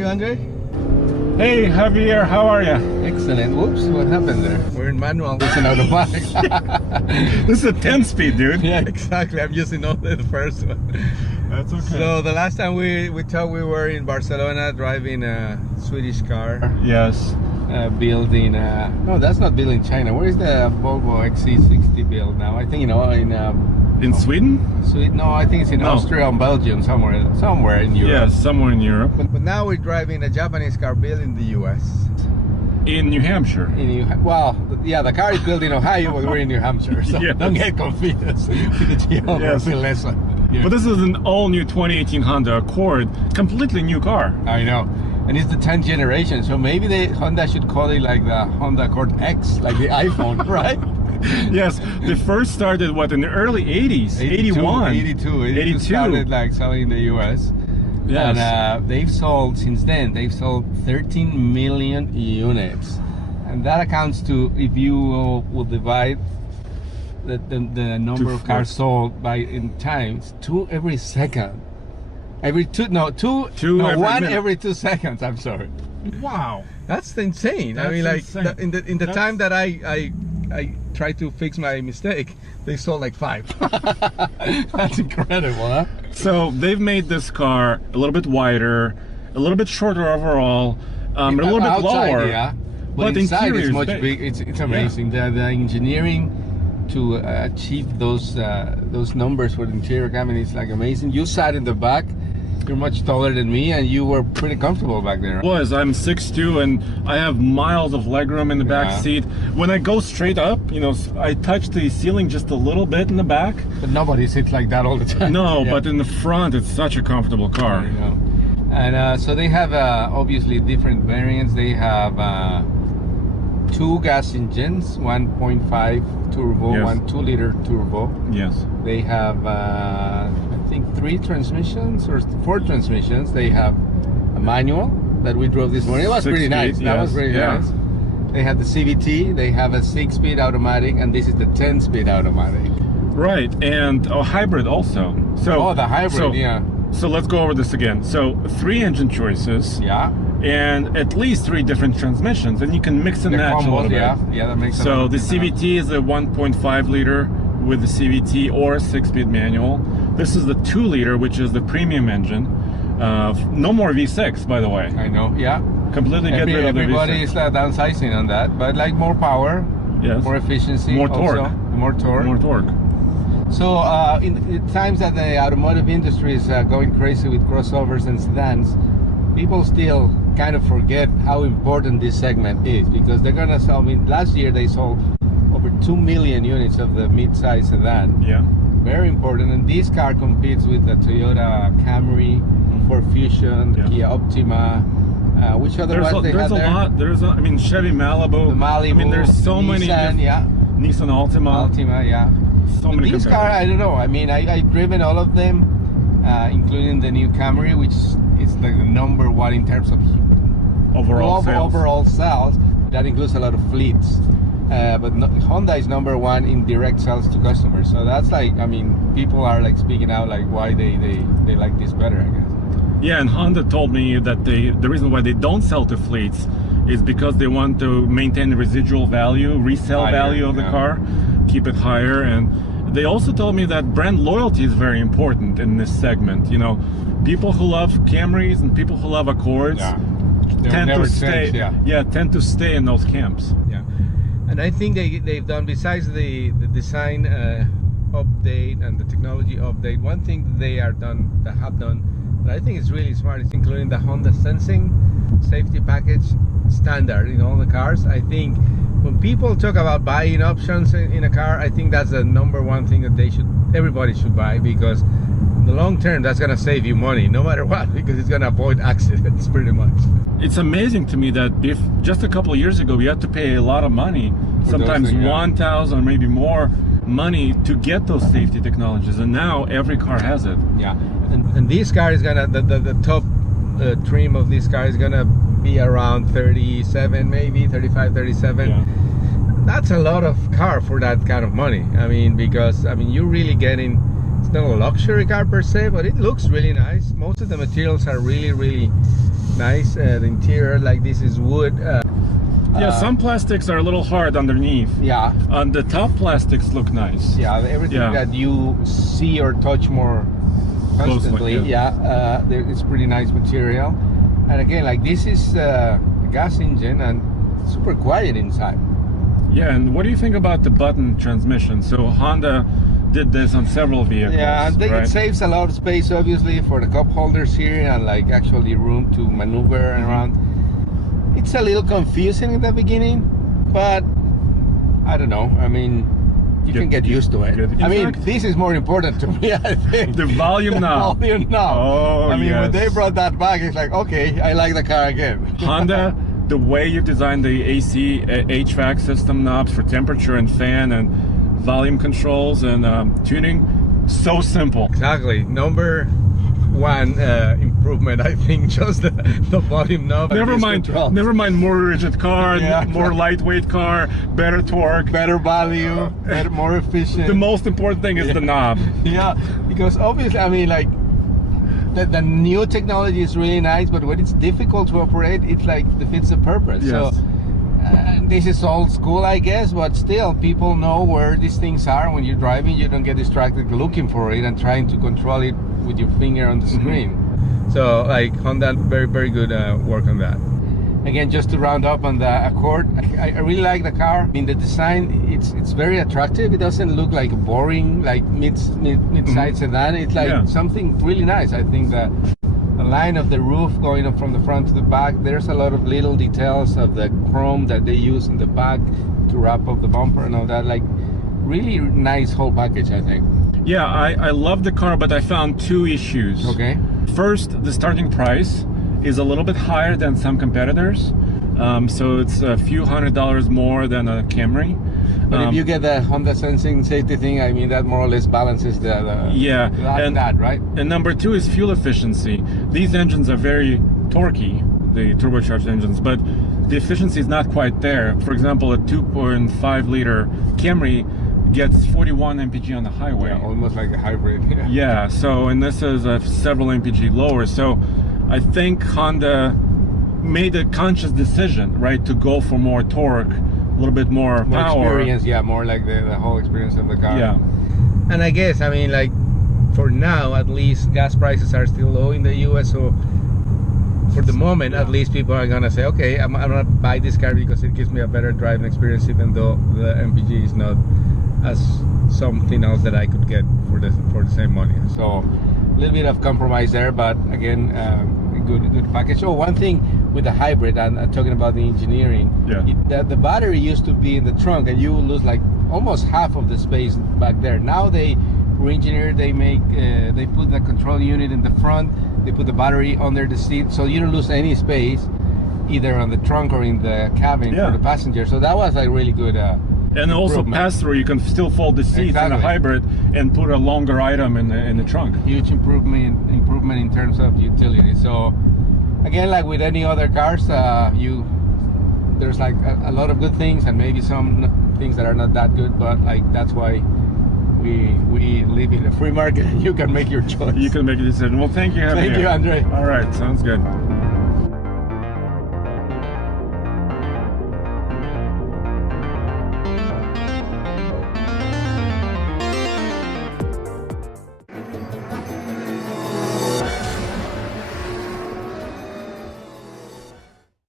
you, Andre? Hey, Javier, how are you? Excellent. Whoops, what happened there? We're in manual. It's an automatic. This is a 10-speed, dude. Yeah, exactly. I'm using only the first one. That's okay. So the last time we talked, we were in Barcelona driving a Swedish car. Yes. Building. No, that's not built in China. Where is the Volvo XC60 built now? I think in Sweden? Sweden? No, I think it's in Austria and Belgium, somewhere in Europe. Yes, somewhere in Europe. But now we're driving a Japanese car built in the U.S. In New Hampshire. Well, yeah, the car is built in Ohio, but we're in New Hampshire, so yes. Don't get confused with the geography lesson. Yeah. But this is an all-new 2018 Honda Accord, completely new car. I know. And it's the 10th generation, so maybe Honda should call it like the Honda Accord X, like the iPhone, right? Yes, they first started, what, in the early 80s? 82 started like selling in the US. Yes. And they've sold, since then, they've sold 13 million units. And that accounts to, if you will divide the number of cars sold by in times, 2 every second. Every one every 2 seconds. I'm sorry. Wow, that's insane. That's I mean, like insane. in the time that I tried to fix my mistake, they sold like 5. That's incredible, huh? So they've made this car a little bit wider, a little bit shorter overall, a little bit outside, lower. Yeah, but inside it's much big. It's amazing. Yeah. The engineering to achieve those numbers for the interior cabin is like amazing. You sat in the back. You're much taller than me, and you were pretty comfortable back there. I'm 6'2", and I have miles of legroom in the back seat. When I go straight up, I touch the ceiling just a little bit in the back. But nobody sits like that all the time. No, but in the front, it's such a comfortable car. I know. And so they have obviously different variants. They have 2 gas engines, 1.5 turbo, Yes. 1 2-liter turbo. Yes. They have I think 3 transmissions or 4 transmissions. They have a manual that we drove this morning. It was pretty nice. That was really nice. They have the CVT. They have a 6-speed automatic, and this is the 10-speed automatic. Right, and a hybrid also. So the hybrid, yeah. So let's go over this again. So 3 engine choices. Yeah. And at least 3 different transmissions, and you can mix and match a little bit. Yeah, that makes sense. So the CVT is a 1.5 liter with the CVT or a 6-speed manual. This is the 2-liter, which is the premium engine. No more V6, by the way. I know, yeah. Completely get rid of the V6. Everybody is downsizing on that, but like more power, more efficiency, more torque. More torque. So in the times that the automotive industry is going crazy with crossovers and sedans, people still kind of forget how important this segment is, because they're gonna sell. I mean, last year they sold over 2 million units of the mid-size sedan. Yeah. Very important, and this car competes with the Toyota Camry, Ford Fusion, the Kia Optima. Which other ones they have there? There's a lot. I mean, Chevy Malibu. The Malibu. I mean, there's so many. Nissan Altima. So many. This car, I don't know. I mean, I've driven all of them, including the new Camry, which is like the #1 in terms of overall sales. That includes a lot of fleets. But Honda is #1 in direct sales to customers. So that's like, I mean, people are like speaking out like why they like this better, I guess. Yeah, and Honda told me that the reason why they don't sell to fleets is because they want to maintain the residual value, resale value of the car, keep it higher. And they also told me that brand loyalty is very important in this segment. People who love Camrys and people who love Accords tend to stay. Tend to stay in those camps. Yeah, and I think they've done, besides the design update and the technology update, one thing that have done that I think is really smart is including the Honda Sensing safety package standard in all the cars. I think when people talk about buying options in a car, I think that's the #1 thing that everybody should buy, because in the long term that's gonna save you money no matter what, because it's gonna avoid accidents pretty much. It's amazing to me that if just a couple of years ago we had to pay a lot of money, sometimes $1,000 or maybe more money to get those safety technologies, and now every car has it. Yeah, and this car is gonna, the top trim of this car is gonna be around 37, maybe 35, 37. Yeah. That's a lot of car for that kind of money. I mean, because you're really getting, it's not a luxury car per se, but it looks really nice. Most of the materials are really nice. The interior, like this is wood. Yeah, some plastics are a little hard underneath. Yeah. On the top, plastics look nice. Yeah, everything that you see or touch more constantly. Closely, yeah. It's pretty nice material. And again, like this is a gas engine and super quiet inside. Yeah, and what do you think about the button transmission? So Honda did this on several vehicles. Yeah, I think right? it saves a lot of space, obviously, for the cup holders here and like actually room to maneuver around. It's a little confusing in the beginning, but I don't know. I mean, you can get used to it. I mean, this is more important to me, I think. The volume knob. The volume knob. Oh, I mean, yes. when they brought that back, it's like, okay, I like the car again. Honda, the way you designed the AC, HVAC system knobs for temperature and fan and volume controls and tuning, so simple. Exactly. Number one improvement, I think, just the volume knob. Never mind more rigid car, more lightweight car, better torque, better value, more efficient. The most important thing is the knob. Yeah, because obviously, I mean, like the new technology is really nice, but when it's difficult to operate, it's like defeats the purpose. Yes. So this is old school, I guess, but still, people know where these things are. When you're driving, you don't get distracted looking for it and trying to control it with your finger on the screen. So like Honda, very, very good work on that. Again, just to round up on the Accord, I really like the car. I mean, the design, it's very attractive. It doesn't look like boring, like mid-size sedan. It's like something really nice. I think the line of the roof going up from the front to the back, there's a lot of little details of the chrome that they use in the back to wrap up the bumper and all that. Like, really nice whole package, I think. Yeah, I love the car, but I found two issues. Okay. First, the starting price is a little bit higher than some competitors. So it's a few $100 more than a Camry. But if you get the Honda sensing safety thing, I mean, that more or less balances the right? And number two is fuel efficiency. These engines are very torquey, the turbocharged engines, but the efficiency is not quite there. For example, a 2.5 liter Camry gets 41 mpg on the highway. Yeah, almost like a hybrid. Yeah, so, and this is several mpg lower. So I think Honda made a conscious decision, right, to go for more torque, a little bit more power. Experience, yeah, more like the whole experience of the car. Yeah. And I guess, I mean, like, for now, at least, gas prices are still low in the US, so for the moment, at least, people are gonna say, okay, I'm gonna buy this car because it gives me a better driving experience, even though the MPG is not as something else that I could get for the same money. So a little bit of compromise there, but again, a good package. Oh, one thing with the hybrid, and talking about the engineering, the battery used to be in the trunk, and you would lose like almost half of the space back there. Now they re-engineer, they put the control unit in the front, they put the battery under the seat, so you don't lose any space either on the trunk or in the cabin for the passenger. So that was like really good. And also pass-through, you can still fold the seats in a hybrid and put a longer item in the trunk. Huge improvement in terms of utility. So again, like with any other cars, there's like a lot of good things and maybe some things that are not that good, but like that's why we live in a free market. You can make your choice. You can make a decision. Well, thank you. Thank you, Andre. All right, sounds good.